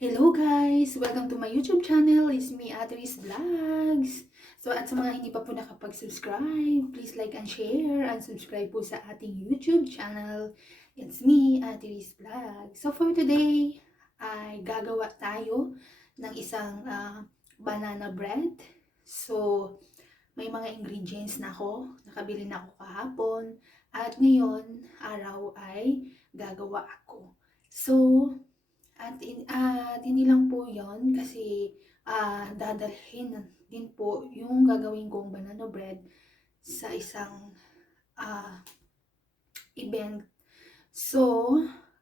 Hello guys! Welcome to my YouTube channel. It's me, Ateris Vlogs. So at sa mga hindi pa po nakapag-subscribe, please like and share and subscribe po sa ating YouTube channel. It's me, Ateris Vlogs. So for today, ay gagawa tayo ng isang banana bread. So may mga ingredients na ako. Nakabili na ako kahapon. At ngayon, araw ay gagawa ako. So, at hindi lang po yon kasi dadalhin din po yung gagawin kong banana bread sa isang ah, event. So,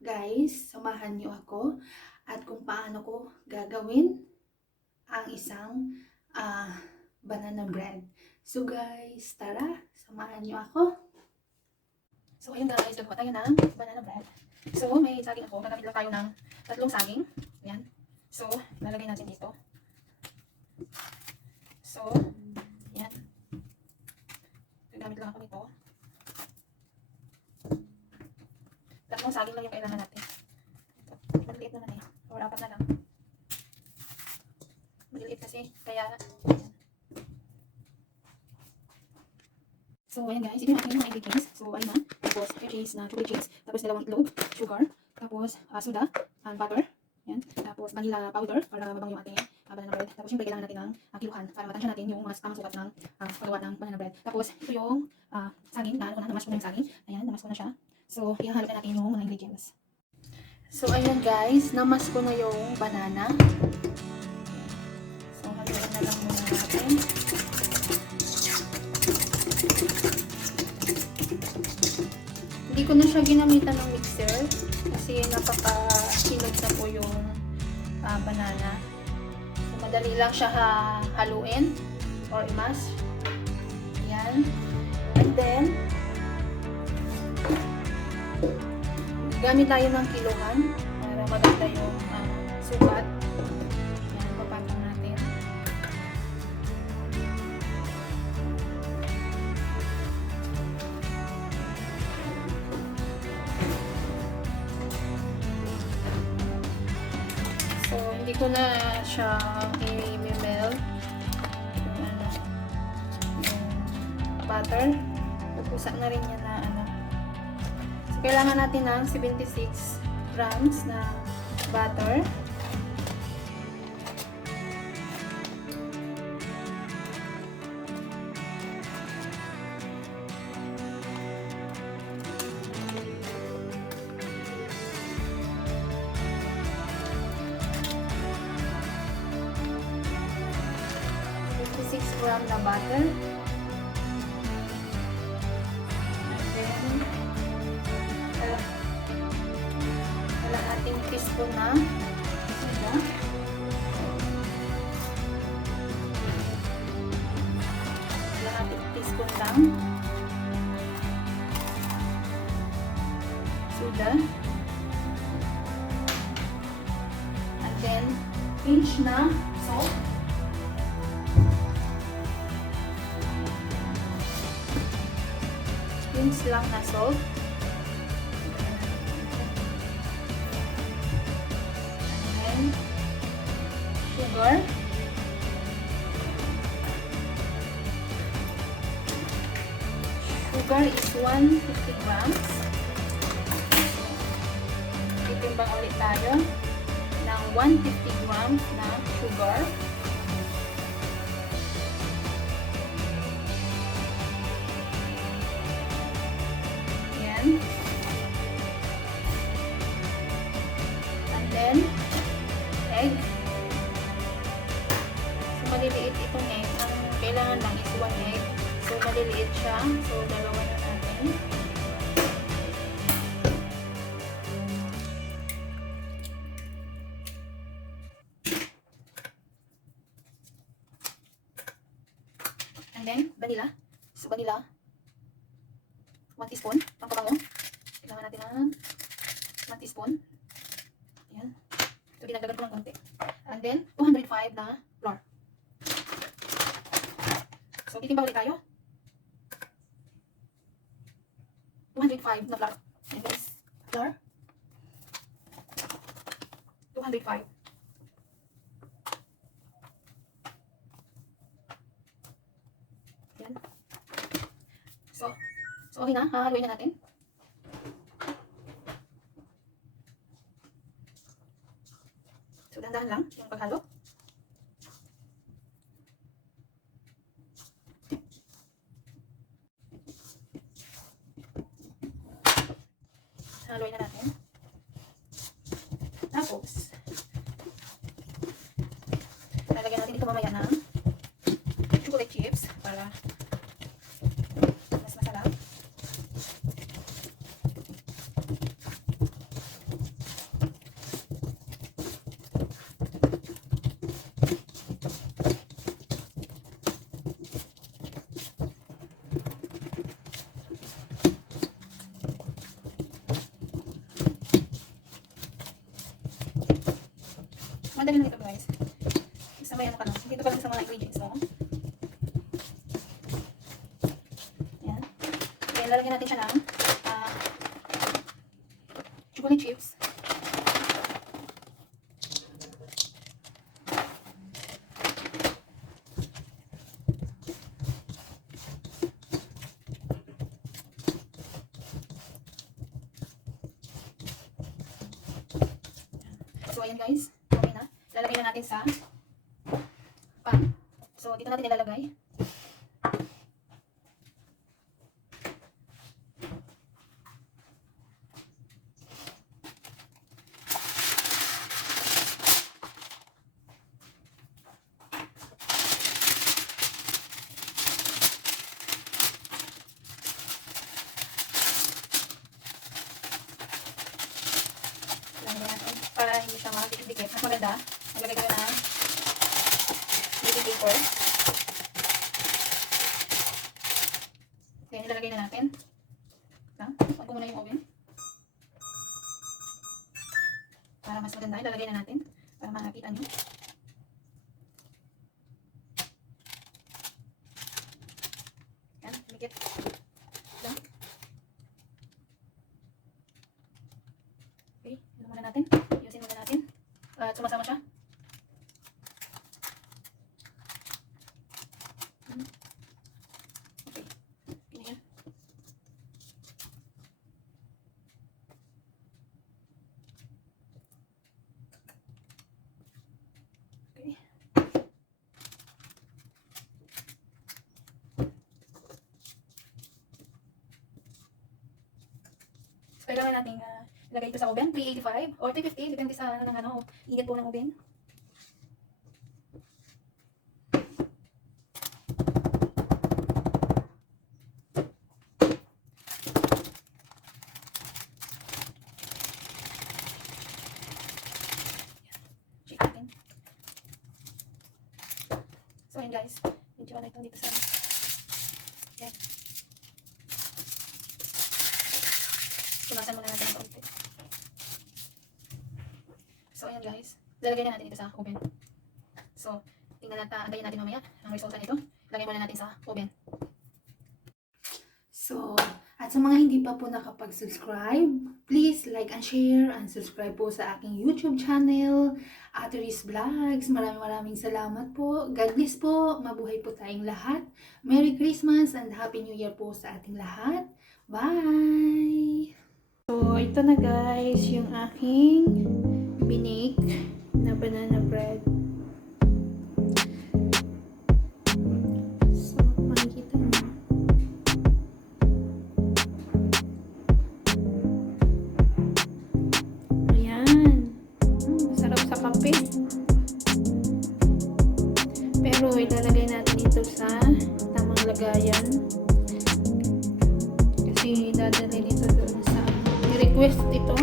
guys, samahan niyo ako at kung paano ko gagawin ang isang banana bread. So, guys, tara, samahan niyo ako. So, ayun guys, gagawa tayo ng banana bread. So, may saging ako. Gagamit lang tayo ng 3 saging. Ayan. So, lalagay natin dito. So, ayan. Gagamit lang ako nito. 3 saging lang yung kailangan natin. Ito. Maliliit naman eh. Or 4 na lang. Maliliit kasi. Kaya, ayan. So, ayan guys. Ito natin yung mga ingredients. So, ayun na. Tapos, cheese na chocolate cheese. Tapos, 2 itlog. Sugar. Tapos, soda. And butter. Ayan. Tapos, vanilla powder para mabang yung ating banana bread. Tapos, syempre, kailangan natin ng kiluhan para matansya natin yung mas tamang sukat ng paggawa ng banana bread. Tapos, ito yung saging. Namas ko na yung saging. Ayan, namas ko na siya. So, ihahalo na natin yung mga ingredients. So, ayun guys. Namas ko na yung banana. So, haluin na lang muna natin. Hindi ko na siya ginamitan ng mixer kasi napaka-hinog na po yung banana. So, madali lang siya haluin or i-mash. Ayan. And then, gamit tayo ng kiluhan para maganda yung sukat. Ayan, papagin natin. So, hindi ko na siya i-melt yung butter. Pupusa na rin niya na So, kailangan natin ng 76 grams na butter. Gram na butter. And then, kalahating teaspoon na soda. Kalahating teaspoon lang soda. And then, pinch na salt. Pinch lang na salt. And then, sugar. Sugar is 150 grams. Titimbang ulit tayo ng 150 grams na sugar. And then, egg. So, maliliit itong egg. Ang kailangan lang is 1 egg. So, maliliit siya. So, dalawa na natin. And then, vanilla. So, vanilla. 1 teaspoon, pangkabango. Kailangan natin ng 1 teaspoon. Ayan. So, dinagdagan ko lang konti. And then, 205 na flour. So, titimbang ulit tayo. 205 na flour. And this flour. 205. So, okay na. Hahaluin na natin. So, dahan-dahan lang yung paghalo. Haluin na natin. Tapos, lalagyan natin dito mamaya ng chocolate chips para mas masarap. Madali lang ito guys. Isa may ano ka lang. Dito ka lang sa mga ingredients mo. Ayan. Then lalagyan natin siya ng chocolate chips. So ayan guys. Okay na. Lalagay na natin sa pan. So, dito natin ilalagay. Lalagay natin para hindi siya makadikit-dikit. Mas maganda. Maglagay kayo ng baking paper. Then, ilalagay na natin. Huwag ko muna yung oven. Para mas maganda, ilalagay na natin. Para makakita nyo. Yan, dikit. Lang. Okay, ano muna natin? Yusin muna natin. Sumasama siya. Okay. Ganyan. Okay. So, kailangan natin ilagay ito sa oven, 385 or 350, depende sa init po ng oven. Shake natin. So yun guys, medyo ano ito dito sa yan. Punasan muna natin ang konti. So, ayan guys. Lalagay na natin ito sa oven. So, tingnan natin, antayin natin mamaya ang resulta nito. Lagay muna natin sa oven. So, at sa mga hindi pa po nakapag-subscribe, please like and share and subscribe po sa aking YouTube channel, Ate Riz Vlogs. Maraming salamat po. God bless po. Mabuhay po tayong lahat. Merry Christmas and Happy New Year po sa ating lahat. Bye! So, ito na guys, yung aking binake na banana bread. So, makikita nyo. Ayan. Masarap sa kape. Pero, ilalagay natin ito sa tamang lagayan. Kasi, dadalhin ito doon sa request ito.